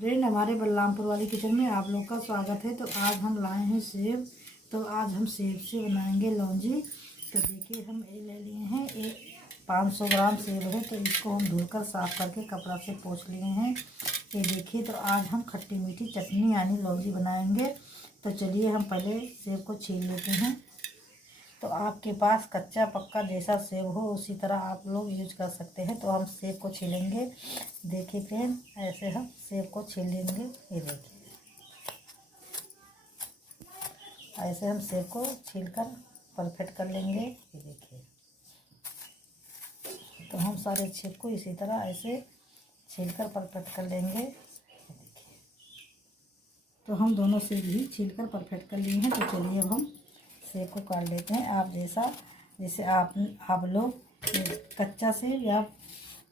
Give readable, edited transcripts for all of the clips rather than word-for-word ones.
Friend, हमारे बलरामपुर वाली kitchen में आप लोग का स्वागत है। तो आज हम लाए हैं सेब। तो आज हम सेब से बनाएंगे लौंजी। तो देखिए, हम ये ले लिए हैं, एक 500 ग्राम सेब है। तो इसको हम धुलकर साफ करके कपड़ा से पोंछ लिए हैं। ये देखिए, तो आज हम खट्टी मीठी चटनी यानी लौंजी बनाएंगे। तो चलिए हम पहले सेब को छील लेते हैं। तो आपके पास कच्चा पक्का जैसा सेब हो उसी तरह आप लोग यूज कर सकते हैं। तो हम सेब को छीलेंगे। देखिए फ्रेंड, ऐसे हम सेब को छील लेंगे। ये देखिए, ऐसे हम सेब को छीलकर परफेक्ट कर लेंगे। ये देखिए, तो हम सारे सेब को इसी तरह ऐसे छीलकर परफेक्ट कर लेंगे। ये देखिए, तो हम दोनों सेब ही छीलकर परफेक्ट कर लिए हैं। तो चलिए अब हम सेब को काट लेते हैं। आप जैसे आप लोग कच्चा सेब या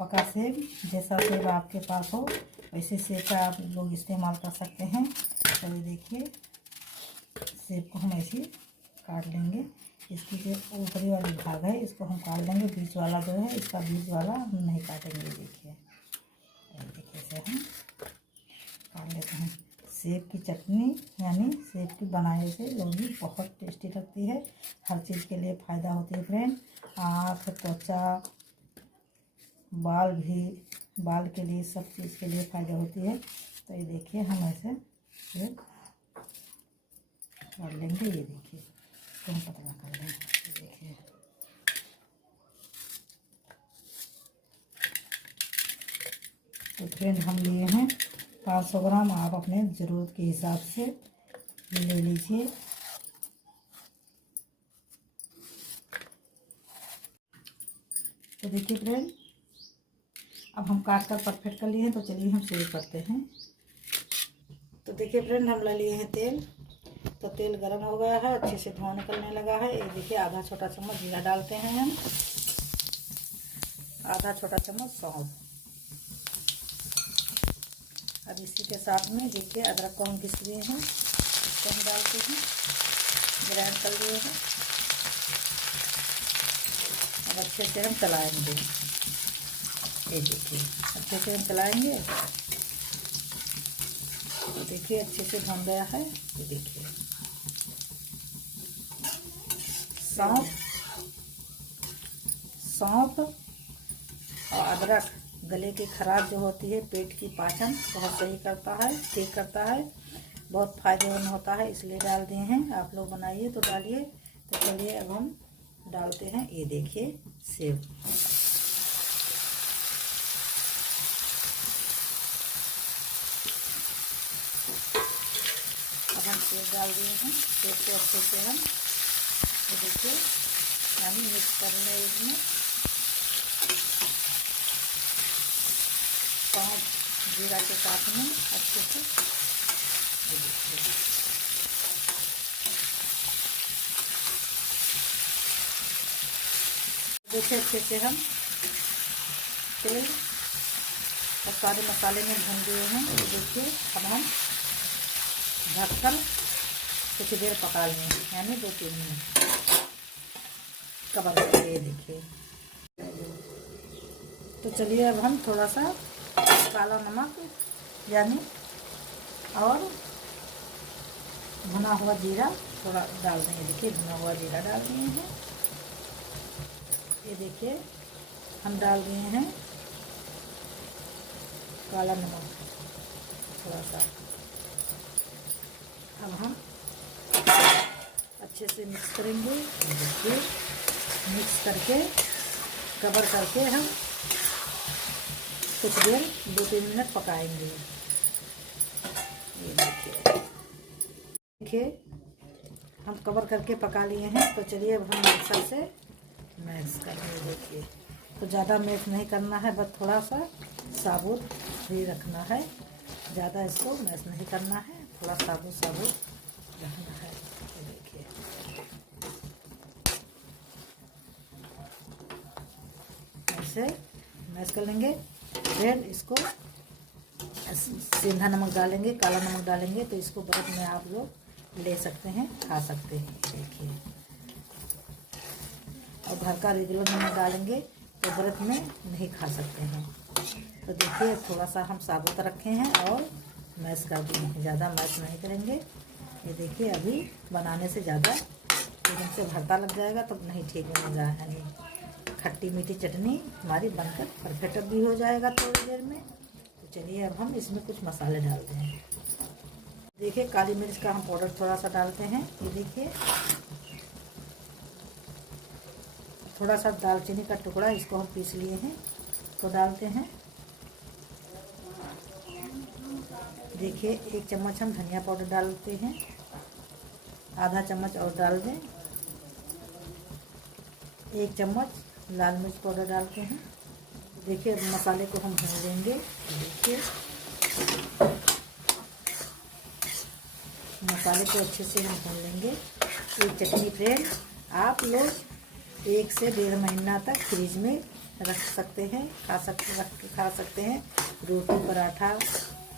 पका सेब, जैसा सेब आपके पास हो वैसे सेब का आप लोग इस्तेमाल कर सकते हैं। तो ये देखिए, सेब को हम ऐसे काट लेंगे। इसकी जो ऊपरी वाली भाग है इसको हम काट लेंगे। बीच वाला जो है, इसका बीच वाला हम नहीं काटेंगे। देखिए ऐसे हम काट लेते हैं। सेब की चटनी यानी सेब की बनाए से लौंजी बहुत टेस्टी लगती है। हर चीज़ के लिए फ़ायदा होती है फ्रेंड। आँख, त्वचा, बाल के लिए, सब चीज़ के लिए फ़ायदा होती है। तो ये देखिए, हम ऐसे कर लेंगे। ये देखिए, तो हम पतला कर लेंगे। ये देखिए, तो फ्रेंड हम लिए हैं 500 ग्राम। आप अपने ज़रूरत के हिसाब से ले लीजिए। तो देखिए फ्रेंड, अब हम काट कर परफेक्ट कर लिए हैं। तो चलिए हम शुरू करते हैं। तो देखिए फ्रेंड, हम ले लिए हैं तेल। तो तेल गर्म हो गया है, अच्छे से धुआं निकलने लगा है। ये देखिए, आधा छोटा चम्मच जीरा डालते हैं हम, आधा छोटा चम्मच सौंफ। अब इसी के साथ में देखिए, अदरक को हम घिस लिए हैं, इसको हम डालते हैं, ग्राइंड कर लिए हैं। अब अच्छे से हम चलाएंगे। ये देखिए, अच्छे से हम चलाएंगे। तो देखिए, अच्छे से भुन गया है। ये देखिए, सौंफ और अदरक गले की खराश जो होती है, पेट की पाचन बहुत सही करता है, ठीक करता है, बहुत फायदेमंद होता है, इसलिए डाल दिए हैं। आप लोग बनाइए तो डालिए। तो चलिए अब हम डालते हैं। ये देखिए, सेब। अब हम सेब डाल दिए हैं। सेब को अच्छे से हम ये देखिए यानी मिक्स कर रहे हैं। इसमें सौंफ जीरा के साथ में अच्छे से देखिए अच्छे से हम तेल और सारे मसाले में भून दिए हैं। ये देखिए, अब हम ढककर कुछ देर पका लेंगे, यानी 2-3 मिनट कवर करके। ये देखिए, तो चलिए अब हम थोड़ा सा काला नमक यानी और भुना हुआ जीरा थोड़ा डाल देंगे। देखिए, भुना हुआ जीरा डाल दिए हैं। ये देखिए, हम डाल दिए हैं काला नमक थोड़ा सा। अब हम अच्छे से मिक्स करेंगे। देखिए, मिक्स करके कवर करके हम कुछ देर 2-3 मिनट पकाएंगे। ये देखिए, हम कवर करके पका लिए हैं। तो चलिए अब हम मिक्सर से मैश करेंगे। देखिए, तो ज़्यादा मैश नहीं करना है, बस थोड़ा सा साबुत ही रखना है। ज़्यादा इसको मैश नहीं करना है, थोड़ा साबुत रखना है। ये देखिए, ऐसे मैश कर लेंगे। फिर इसको सेंधा नमक डालेंगे, काला नमक डालेंगे, तो इसको व्रत में आप लोग ले सकते हैं, खा सकते हैं। देखिए, और घर का रेगुलर नमक डालेंगे तो व्रत में नहीं खा सकते हैं। तो देखिए, थोड़ा सा हम साबुत रखे हैं और मैश कर दिए हैं, ज़्यादा मैश नहीं करेंगे। ये देखिए अभी बनाने से ज़्यादा एकदम से भरता लग जाएगा तब नहीं ठीक बनेगा। यानी खट्टी मीठी चटनी हमारी बनकर परफेक्ट भी हो जाएगा थोड़ी देर में। तो चलिए अब हम इसमें कुछ मसाले डालते हैं। देखिए काली मिर्च का हम पाउडर थोड़ा सा डालते हैं। ये देखिए थोड़ा सा दालचीनी का टुकड़ा, इसको हम पीस लिए हैं तो डालते हैं। देखिए 1 चम्मच हम धनिया पाउडर डालते हैं, आधा चम्मच और डाल दें। 1 चम्मच लाल मिर्च पाउडर डालते हैं। देखिए अब मसाले को हम भून लेंगे। देखिए मसाले को अच्छे से हम भून लेंगे। ये चटनी फ्रेंड आप लोग 1 से 1.5 महीना तक फ्रिज में रख सकते हैं, खा सकते हैं। रोटी पराठा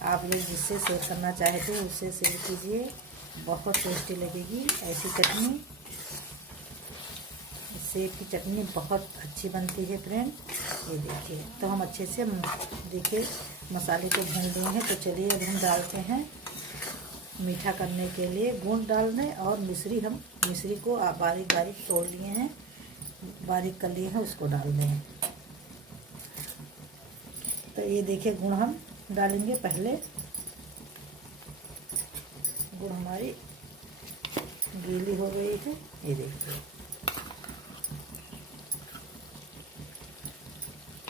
आप लोग जिससे सेव करना चाहते हैं उससे सेव कीजिए, बहुत टेस्टी लगेगी ऐसी चटनी। सेव की चटनी बहुत अच्छी बनती है फ्रेंड। ये देखिए तो हम अच्छे से देखिए मसाले को भून लिए हैं। तो चलिए अब हम डालते हैं मीठा करने के लिए गुड़ डाल दें, और मिश्री को आप बारीक बारीक तोड़ लिए हैं, बारीक कर लिए हैं, उसको डाल दें। तो ये देखिए गुड़ हम डालेंगे पहले। गुड़ हमारी गीली हो गई है। ये देखिए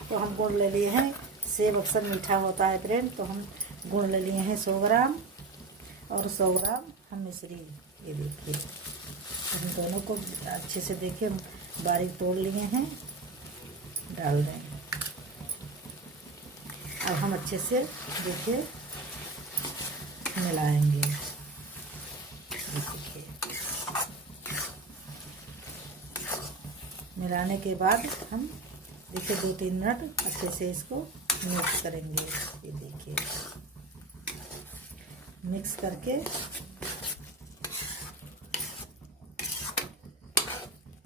तो हम गुड़ ले लिए हैं। सेब अक्सर मीठा होता है फ्रेंड, तो हम गुड़ ले लिए हैं 100 ग्राम, और 100 ग्राम हम मिश्री। ये देखिए हम दोनों को अच्छे से देखिए बारीक तोड़ लिए हैं, डाल दें। अब हम अच्छे से देखिए मिलाएंगे। देखिए मिलाने के बाद हम देखिए 2-3 मिनट अच्छे से इसको मिक्स करेंगे। ये देखिए मिक्स करके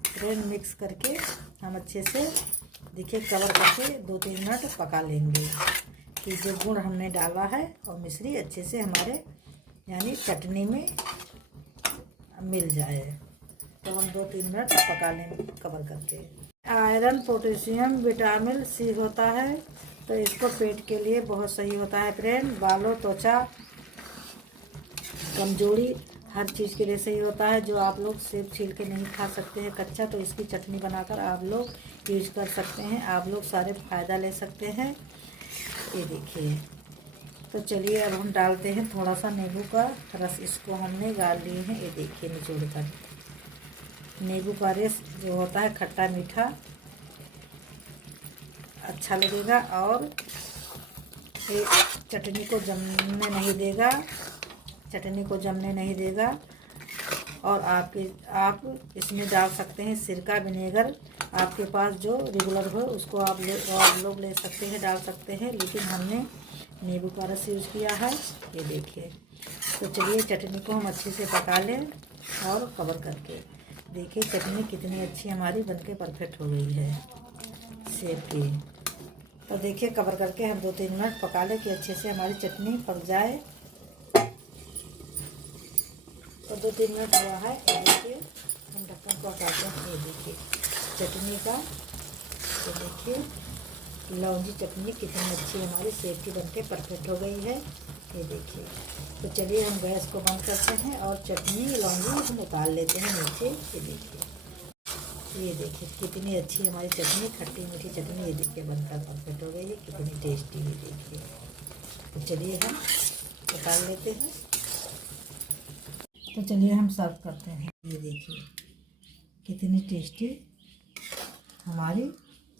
फ्रेंड मिक्स करके हम अच्छे से देखिए कवर करके 2-3 मिनट पका लेंगे कि जो गुड़ हमने डाला है और मिश्री अच्छे से हमारे यानी चटनी में मिल जाए। तो हम 2-3 मिनट पका लेंगे कवर करके। आयरन पोटेशियम विटामिन सी होता है, तो इसको पेट के लिए बहुत सही होता है फ्रेंड। बालों त्वचा कमजोरी हर चीज़ के लिए सही होता है। जो आप लोग सेब छील के नहीं खा सकते हैं कच्चा, तो इसकी चटनी बनाकर आप लोग यूज कर सकते हैं। आप लोग सारे फ़ायदा ले सकते हैं। ये देखिए तो चलिए अब हम डालते हैं थोड़ा सा नींबू का रस। इसको हमने गाल लिए हैं। ये देखिए निचोड़ कर नींबू का रस जो होता है खट्टा मीठा अच्छा लगेगा, और एक चटनी को जमने नहीं देगा। और आप इसमें डाल सकते हैं सिरका विनेगर, आपके पास जो रेगुलर हो उसको आप लोग ले सकते हैं, डाल सकते हैं, लेकिन हमने नींबू का रस यूज़ किया है। ये देखिए तो चलिए चटनी को हम अच्छे से पका लें और कवर करके। देखिए चटनी कितनी अच्छी हमारी बनके परफेक्ट हो गई है सेब की। तो देखिए कवर करके हम 2-3 मिनट पका लें कि अच्छे से हमारी चटनी पक जाए। तो 2-3 मिनट हुआ है। ये देखिए हम ढक्कन को हटाते हैं। ये देखिए चटनी का, ये देखिए लौंजी चटनी कितनी अच्छी हमारी सेब की बनके परफेक्ट हो गई है। ये देखिए तो चलिए हम गैस को बंद करते हैं और चटनी लौंजी हम निकाल लेते हैं नीचे। ये देखिए कितनी अच्छी हमारी चटनी, खट्टी मीठी चटनी ये देखिए बनकर परफेक्ट हो गई है, कितनी टेस्टी। ये देखिए तो चलिए हम निकाल लेते हैं। तो चलिए हम सर्व करते हैं। ये देखिए कितनी टेस्टी हमारी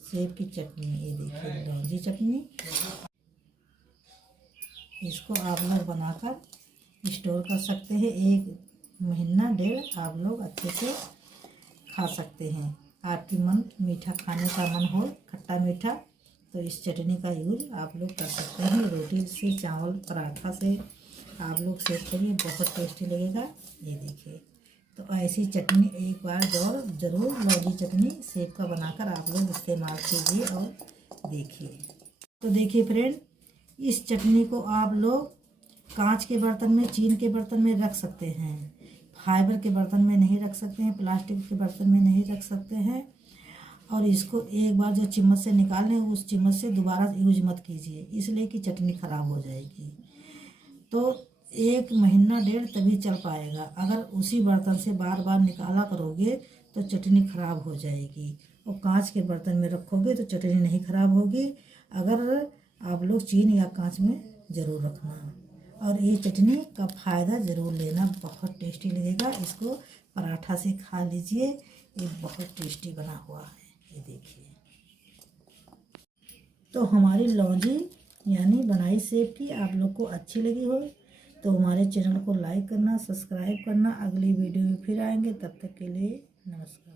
सेब की चटनी। ये देखिए लौंजी चटनी, इसको आप लोग बनाकर स्टोर कर सकते हैं। 1 महीना 1.5 आप लोग अच्छे से खा सकते हैं। आपकी मन मीठा खाने का मन हो, खट्टा मीठा, तो इस चटनी का यूज आप लोग कर सकते हैं। रोटी से, चावल, पराठा से आप लोग सेव करिए, बहुत टेस्टी लगेगा। ये देखिए तो ऐसी चटनी एक बार ज़रूर लौंजी चटनी सेब का बनाकर आप लोग इस्तेमाल कीजिए और देखिए। तो देखिए फ्रेंड इस चटनी को आप लोग कांच के बर्तन में, चीन के बर्तन में रख सकते हैं, फाइबर के बर्तन में नहीं रख सकते हैं, प्लास्टिक के बर्तन में नहीं रख सकते हैं। और इसको एक बार जो चम्मच से निकाल लें उस चम्मच से दोबारा यूज मत कीजिए, इसलिए कि चटनी ख़राब हो जाएगी। तो 1 महीना डेढ़ तभी चल पाएगा। अगर उसी बर्तन से बार बार निकाला करोगे तो चटनी ख़राब हो जाएगी। और कांच के बर्तन में रखोगे तो चटनी नहीं ख़राब होगी। अगर आप लोग चीन या कांच में ज़रूर रखना। और ये चटनी का फ़ायदा ज़रूर लेना, बहुत टेस्टी लगेगा। इसको पराठा से खा लीजिए, ये बहुत टेस्टी बना हुआ है। ये देखिए। तो हमारी लौंजी यानी बनाई सेव की आप लोग को अच्छी लगी हो तो हमारे चैनल को लाइक करना, सब्सक्राइब करना। अगली वीडियो में फिर आएंगे, तब तक के लिए नमस्कार।